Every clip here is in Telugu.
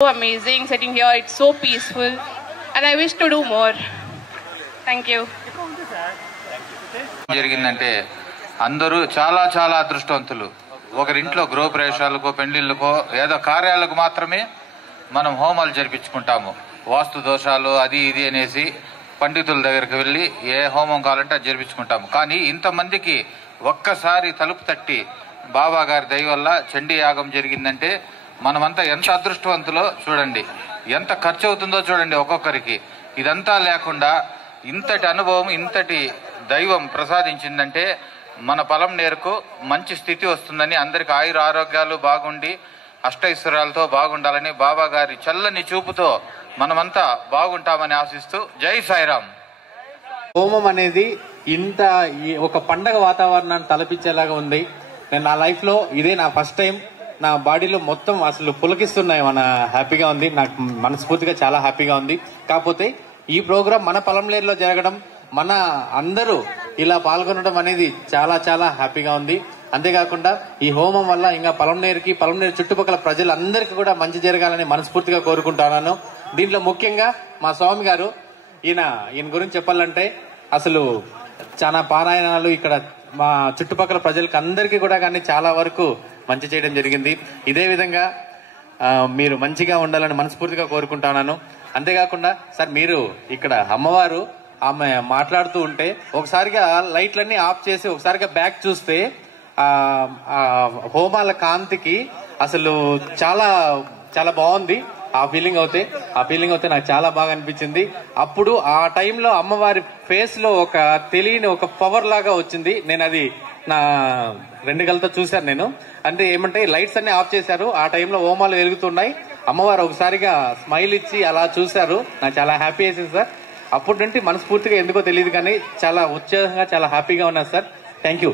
Amazing sitting here. It's so peaceful, and I wish to do more. Thank you. జరిగిందంటే అందరూ చాలా చాలా అదృష్టవంతులు. ఒకరింట్లో గృహప్రవేశాలకు, పెళ్లిళ్ళకో, ఏదో కార్యాలకు మాత్రమే మనం హోమాలు జరిపించుకుంటాము. వాస్తు దోషాలు అది ఇది అనేసి పండితుల దగ్గరికి వెళ్ళి ఏ హోమం కావాలంటే అది జరిపించుకుంటాము. కానీ ఇంతమందికి ఒక్కసారి తలుపు తట్టి బాబా గారి దయ వల్ల చండీ యాగం జరిగిందంటే మనమంతా ఎంత అదృష్టవంతులో చూడండి, ఎంత ఖర్చు అవుతుందో చూడండి ఒక్కొక్కరికి. ఇదంతా లేకుండా ఇంతటి అనుభవం, ఇంతటి దైవం ప్రసాదించిందంటే మన పలంనేరుకు మంచి స్థితి వస్తుందని, అందరికి ఆయుర ఆరోగ్యాలు బాగుండి అష్టైశ్వర్యాలతో బాగుండాలని, బాబా గారి చల్లని చూపుతో మనమంతా బాగుంటామని ఆశిస్తూ జై సాయిరామ్. హోమం అనేది ఇంత ఒక పండగ వాతావరణాన్ని తలపించేలాగా ఉంది. నేను నా లైఫ్ లో ఇదే నా ఫస్ట్ టైం. నా బాడీలో మొత్తం అసలు పులకిస్తున్నాయి. హ్యాపీగా ఉంది, నాకు మనస్ఫూర్తిగా చాలా హ్యాపీగా ఉంది. కాకపోతే ఈ ప్రోగ్రాం మన పలంనేరులో జరగడం, మన అందరూ ఇలా పాల్గొనడం అనేది చాలా చాలా హ్యాపీగా ఉంది. అంతేకాకుండా ఈ హోమం వల్ల ఇంకా పలంనేరు చుట్టుపక్కల ప్రజలందరికీ కూడా మంచి జరగాలని మనస్ఫూర్తిగా కోరుకుంటున్నాను. దీంట్లో ముఖ్యంగా మా స్వామి గారు, ఈయన గురించి చెప్పాలంటే అసలు చాలా పారాయణాలు ఇక్కడ మా చుట్టుపక్కల ప్రజలకు అందరికీ కూడా కానీ చాలా వరకు మంచి చేయడం జరిగింది. ఇదే విధంగా మీరు మంచిగా ఉండాలని మనస్ఫూర్తిగా కోరుకుంటున్నాను. అంతేకాకుండా సార్, మీరు ఇక్కడ అమ్మవారు ఆమె మాట్లాడుతూ ఉంటే ఒకసారిగా లైట్లన్నీ ఆఫ్ చేసి ఒకసారిగా బ్యాక్ చూస్తే హోమాల కాంతికి అసలు చాలా చాలా బాగుంది. ఆ ఫీలింగ్ అవుతే నాకు చాలా బాగా అనిపించింది. అప్పుడు ఆ టైంలో అమ్మవారి ఫేస్ లో ఒక తెలియని ఒక పవర్ లాగా వచ్చింది. నేను అది నా 2 కళ్ళతో చూశాను నేను. అంటే ఏమంటే లైట్స్ అన్ని ఆఫ్ చేశారు, ఆ టైంలో హోమాలు వెలుగుతున్నాయి, అమ్మవారు ఒకసారిగా స్మైల్ ఇచ్చి అలా చూశారు. నాకు చాలా హ్యాపీ వేసింది సార్. అప్పటి నుండి మనస్ఫూర్తిగా ఎందుకో తెలియదు కానీ చాలా ఉత్సాహంగా చాలా హ్యాపీగా ఉన్నారు సార్. Thank you.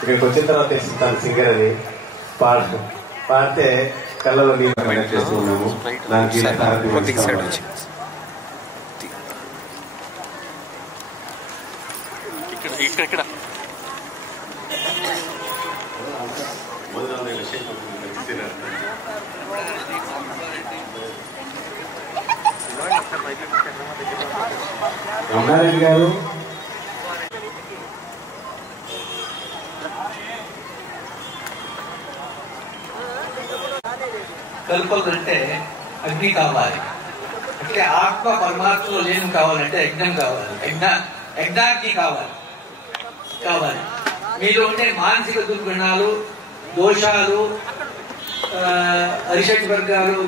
ఇక్కడికి వచ్చిన తర్వాత సింగర్ అని పాడితే కళ్ళలో నీళ్ళు చేస్తూ ఉన్నాము. ఇక్కడ రమణారెడ్డి గారు కల్పాలంటే అగ్ని కావాలి, అంటే ఆత్మ పరమాత్మలో లేని కావాలంటే యజ్ఞం కావాలి, యజ్ఞాగ్ని కావాలి. మీలో ఉండే మానసిక దుర్గుణాలు, దోషాలు, అరిషట్ వర్గాలు,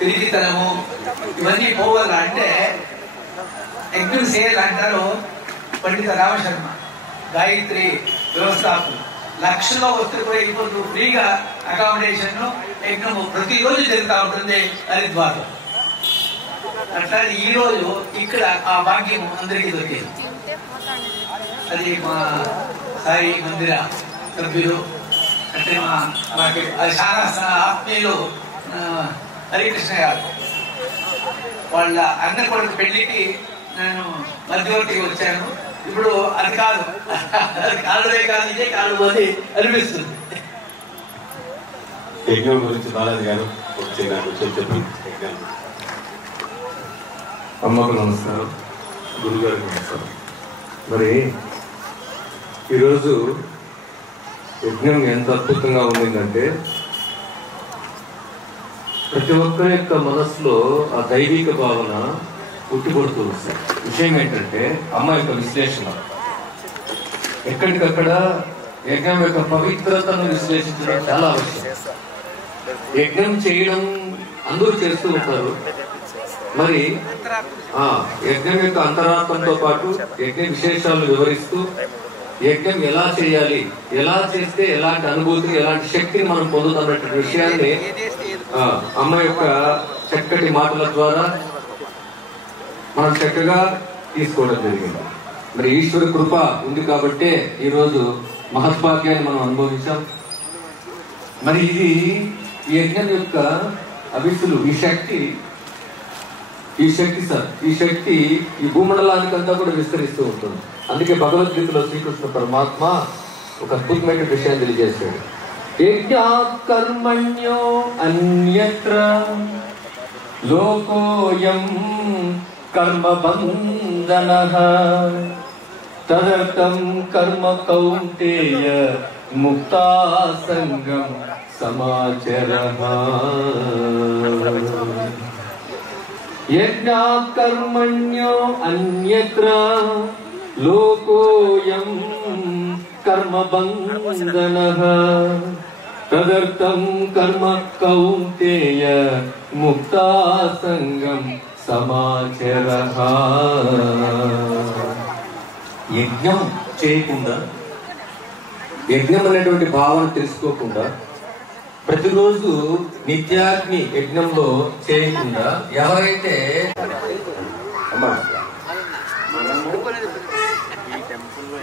తిరిగితనము, ఇవన్నీ పోవాలంటే యజ్ఞం చేయాలంటారు పండిత రామశర్మ, గాయత్రి వ్యవస్థాపకులు. లక్షల్లో వస్తే కూడా ఇప్పుడు ఫ్రీగా అకామిడేషన్ యజ్ఞము ప్రతిరోజు జరుగుతూ ఉంటుంది హరిద్వార్లో. అట్లా ఈ రోజు ఇక్కడ ఆ భాగ్యం అందరికీ దొరికింది. అది మా సాయి మందిర సభ్యులు, అంటే మాకు చాలా ఆత్మీయులు హరికృష్ణ గారు, వాళ్ళ అన్న కొడుకు పెళ్లికి నేను మధ్యవర్తికి వచ్చాను. ఇప్పుడు అది కాదు, అది కాలువే కాదు, ఇదే కాలు అని అనిపిస్తుంది. యజ్ఞం గురించి బాలాజీ గారు చెప్పండి. అమ్మకు నమస్కారం, గురుగారికి నమస్కారం. మరి ఈరోజు యజ్ఞం ఎంత అద్భుతంగా ఉండిందంటే ప్రతి ఒక్కరి యొక్క మనసులో ఆ దైవిక భావన పుట్టుకొడుతూ వస్తుంది. విషయం ఏంటంటే అమ్మ యొక్క విశ్లేషణ, ఎక్కడికక్కడ యజ్ఞం యొక్క పవిత్రతను విశ్లేషించడం చాలా అవసరం. యజ్ఞం చేయడం అందరూ చేస్తూ ఉంటారు, మరి యజ్ఞం యొక్క అంతరాత్మతో పాటు యజ్ఞ విశేషాలను వివరిస్తూ యజ్ఞం ఎలా చేయాలి, ఎలా చేస్తే ఎలాంటి అనుభూతిని, ఎలాంటి శక్తిని మనం పొందుతున్నటువంటి విషయాన్ని అమ్మ యొక్క చక్కటి మాటల ద్వారా మనం చక్కగా తీసుకోవడం జరిగింది. మరి ఈశ్వర కృప ఉంది కాబట్టే ఈరోజు మహత్భాగ్యాన్ని మనం అనుభవించాం. మరి ఇది ఈ యజ్ఞం యొక్క అభిసులు, ఈ శక్తి సార్, ఈ శక్తి ఈ భూమండలానికంతా కూడా విస్తరిస్తూ ఉంటుంది. అందుకే భగవద్గీతలో శ్రీకృష్ణ పరమాత్మ ఒక అద్భుతమైన విషయాన్ని తెలియజేశాడు. యజ్ఞాత్ కర్మణ్యో అన్యత్ర లోకోయం కర్మబంధనః తదర్థం కర్మ కౌంతేయ ముక్తా సంగం సమాచరః. యజ్ఞాత్ కర్మణ్యో అన్యత్ర లోకోయం కర్మబంధనః తదర్థం కర్మ కౌంతేయ ముక్తా సంగం సమాచరః. యజ్ఞం చేయకుండా, యజ్ఞం అనేటువంటి భావన తెలుసుకోకుండా, ప్రతిరోజు నిత్యాగ్ని యజ్ఞంలో చేయకుండా ఎవరైతే అమ్మా మనము ఈ టెంపుల్లో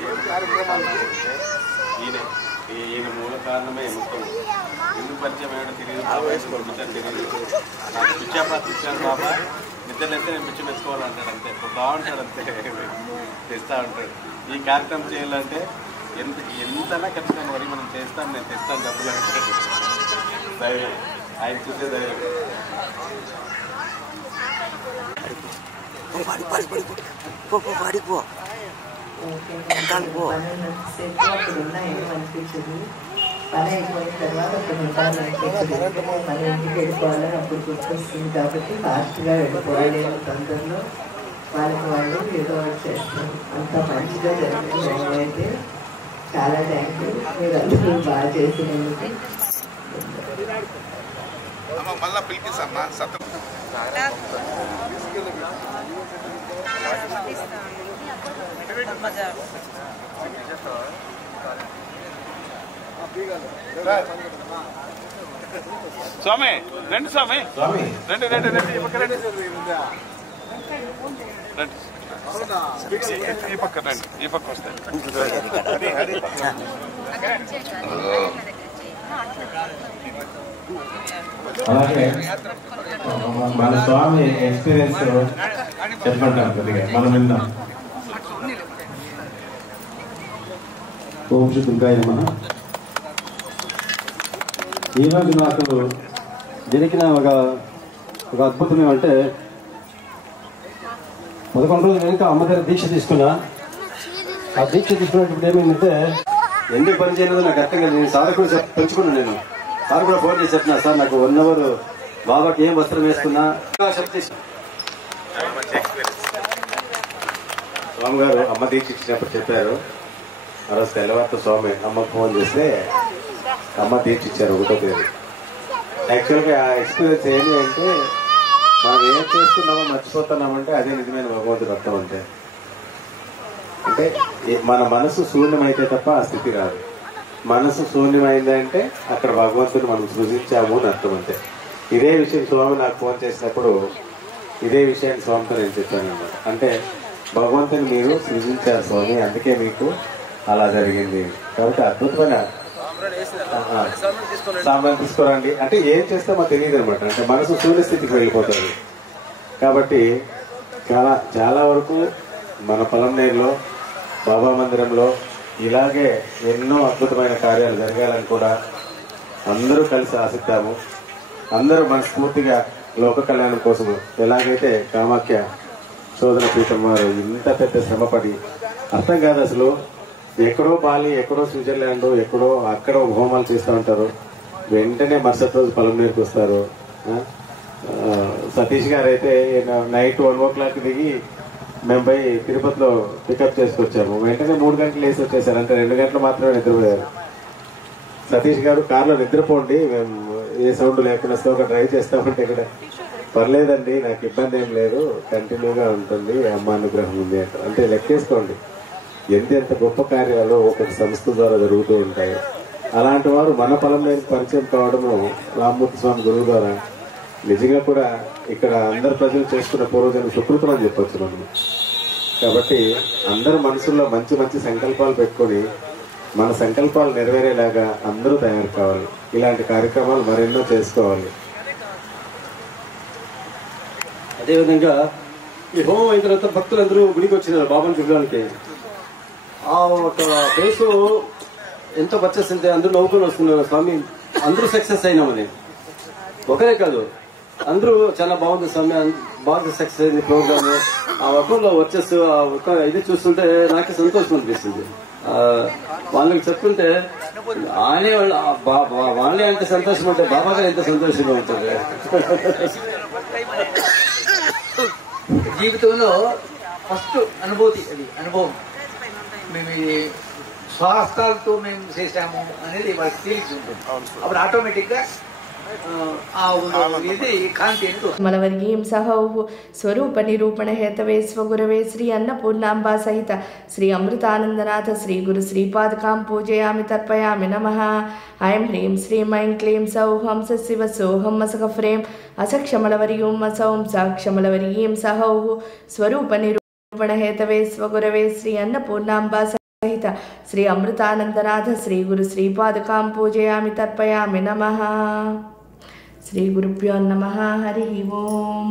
ఈయన మూల కారణమే మొత్తం ఎందుకు పరిచయం ఏమో తెలియదు, ఆ వయసు పంపించాను తెలియదు. నాకు పిచ్చాపాత ఇచ్చాను బాబా, నిద్రలైతే నేను పిచ్చి మెచ్చుకోవాలంటాడు, అంతే బాగుంటాడు, అంతే తెస్తా ఉంటాడు. ఈ కార్యక్రమం చేయాలంటే ఎంతనా ఖచ్చితంగా మరి మనం చేస్తాం, నేను తెస్తాను డబ్బులు అంటే దైవం, ఆయన చూసే దైవం. అనిపించింది. పని అయిపోయిన తర్వాత అక్కడ ఉండాలనిపించింది. మన ఇంటికి వెళ్ళిపోవాలని అప్పుడు గుర్తొస్తుంది. కాబట్టి ఫాస్ట్గా వెళ్ళిపోవాలి తొందరలో వాళ్ళకి వాళ్ళు ఏదో ఒకటి చేస్తారు. అంత మంచిగా జరిగింది. అయితే చాలా థ్యాంక్ యూ, మీరు అందరూ బాగా చేసినందుకు. స్వామి రండి, స్వామి రండి రండి రండి, ఈ పక్క రండి, ఈ పక్క రండి, ఈ పక్క వస్తాయి. అలాగే మన స్వామి ఎక్స్పీరియన్స్ చెప్పంటాం కొద్దిగా మనం విందాం. ఓం శ్రీ దుర్గాయ నమః. ఈరోజు నాకు జరిగిన ఒక అద్భుతం ఏమంటే, 11 రోజులు వెనుక అమ్మగారి దీక్ష తీసుకున్నా. ఆ దీక్ష తీసుకున్నప్పుడు ఏమైందంటే, ఎందుకు పని చేయలేదో నాకు అర్థం కాదు. నేను సార్ కూడా పెంచుకున్నాను. నేను సార్ కూడా ఫోన్ చేసి చెప్పినా, సార్ నాకు 1 అవర్ బాబాకి ఏం వస్త్రం వేసుకున్నా స్వామి గారు అమ్మ దీక్ష ఇచ్చినప్పుడు చెప్పారు. ఆ రోజు తెల్లవారితో స్వామి అమ్మకు ఫోన్ చేస్తే అమ్మ దీక్ష ఇచ్చారు 1వ తేదీ. యాక్చువల్గా ఆ ఎక్స్పీరియన్స్ ఏంటి అంటే, మనం ఏం చేస్తున్నామో మర్చిపోతున్నామంటే అదే నిజమైన భగవంతుడు అర్థం. అంటే మన మనసు శూన్యమైతే తప్ప ఆ స్థితి రాదు. మనసు శూన్యమైందంటే అక్కడ భగవంతుడు మనం సృజించాము అని అర్థం. అంతే. ఇదే విషయం స్వామి నాకు ఫోన్ చేసినప్పుడు ఇదే విషయాన్ని స్వామితో నేను చెప్పాను అన్నమాట. అంటే భగవంతుని మీరు సృజించారు స్వామి, అందుకే మీకు అలా జరిగింది. కాబట్టి అద్భుతమైన సామాన్ తీసుకోరండి అంటే ఏం చేస్తామో తెలియదు అనమాట. అంటే మనసు శూన్య స్థితికి వెళ్ళిపోతుంది. కాబట్టి చాలా వరకు మన పొలంనేరులో బాబా మందిరంలో ఇలాగే ఎన్నో అద్భుతమైన కార్యాలు జరగాలని కూడా అందరూ కలిసి ఆశిద్దాము. అందరూ మనస్ఫూర్తిగా లోక కళ్యాణం కోసం ఎలాగైతే కామాఖ్య శోధన పీఠం వారు ఇంత పెద్ద శ్రమపడి, అర్థం కాదు అసలు, ఎక్కడో బాలి, ఎక్కడో స్విట్జర్లాండ్, ఎక్కడో అక్కడ హోమాలు చేస్తూ ఉంటారు. వెంటనే మరుసటి రోజు పొలంనేరుకు వస్తారు. సతీష్ గారు అయితే నైట్ 1 o'clock దిగి మేము పోయి తిరుపతిలో పికప్ చేసుకొచ్చాము. వెంటనే 3 గంటలు వేసి వచ్చేసారు. అంటే 2 గంటలు మాత్రమే నిద్రపోయారు. సతీష్ గారు కార్లో నిద్రపోండి, మేము ఏ సౌండ్ లేకుండా స్లోగా డ్రైవ్ చేస్తామంటే ఇక్కడ పర్లేదండి, నాకు ఇబ్బంది ఏం లేదు, కంటిన్యూగా ఉంటుంది, అమ్మ అనుగ్రహం ఉంది అంటారు. అంటే లెక్కేసుకోండి ఎంత గొప్ప కార్యాలు ఒక సంస్థ ద్వారా జరుగుతూ ఉంటాయి. అలాంటి వారు మన పొలంలోకి పరిచయం కావడము రామ్మూర్తి స్వామి గురువు ద్వారా నిజంగా కూడా ఇక్కడ అందరు ప్రజలు చేసుకున్న పూర్వజన్మ సుకృతం అని చెప్పొచ్చు మనం. కాబట్టి అందరూ మనసుల్లో మంచి మంచి సంకల్పాలు పెట్టుకొని మన సంకల్పాలు నెరవేరేలాగా అందరూ తయారు కావాలి. ఇలాంటి కార్యక్రమాలు మరెన్నో చేసుకోవాలి. అదేవిధంగా ఈ హోమం అయిన తర్వాత భక్తులందరూ గుడికి వచ్చినారు బాబాను చూడడానికి. ఆ ఒక ప్లేసు ఎంతో పర్చేస్ ఉంటే అందరూ నవ్వుకొని వస్తున్నారు స్వామి, అందరూ సక్సెస్ అయినామని. ఒకరే కాదు, అందరూ చాలా బాగుంది స్వామి, బాగా సక్సెస్ అయింది ప్రోగ్రామ్. ఆ ఒక్కరిలో వచ్చేసి ఆ ఒక్క ఇది చూస్తుంటే నాకే సంతోషం అనిపిస్తుంది. వాళ్ళకి చెప్తుంటే వాళ్ళే అంత సంతోషం ఉంటే బాబా గారు ఎంత సంతోషంగా ఉంటుంది. జీవితంలో ఫస్ట్ అనుభూతి, అది అనుభవం. మేము స్వాస్థాలతో మేము చేశాము అనేది వాళ్ళకి ఫీలింగ్స్ ఉంటుంది. అప్పుడు ఆటోమేటిక్ గా మలవర్గీం సహౌః స్వరూప నిరూపణ హేతవే స్వగురవే శ్రీ అన్నపూర్ణాంబా సహిత శ్రీ అమృతానందనాథ శ్రీ గురు శ్రీపాదకాం పూజయామి తర్పయామి నమః. ఐం హ్రీం శ్రీం ఐం క్లీం సౌః హంస శివ సోహం అసఖ ఫ్రేం అసక్షమలవర్గీం అసౌం సాక్షమలవర్గీం సహౌః స్వరూప నిరూపణ హేతవే స్వగురవే శ్రీ అన్నపూర్ణాంబా సహిత శ్రీ అమృతానందనాథ శ్రీ గురు శ్రీపాదకాం పూజయామి తర్పయామి నమః. శ్రీ గురుభ్యో నమః. హరి ఓం.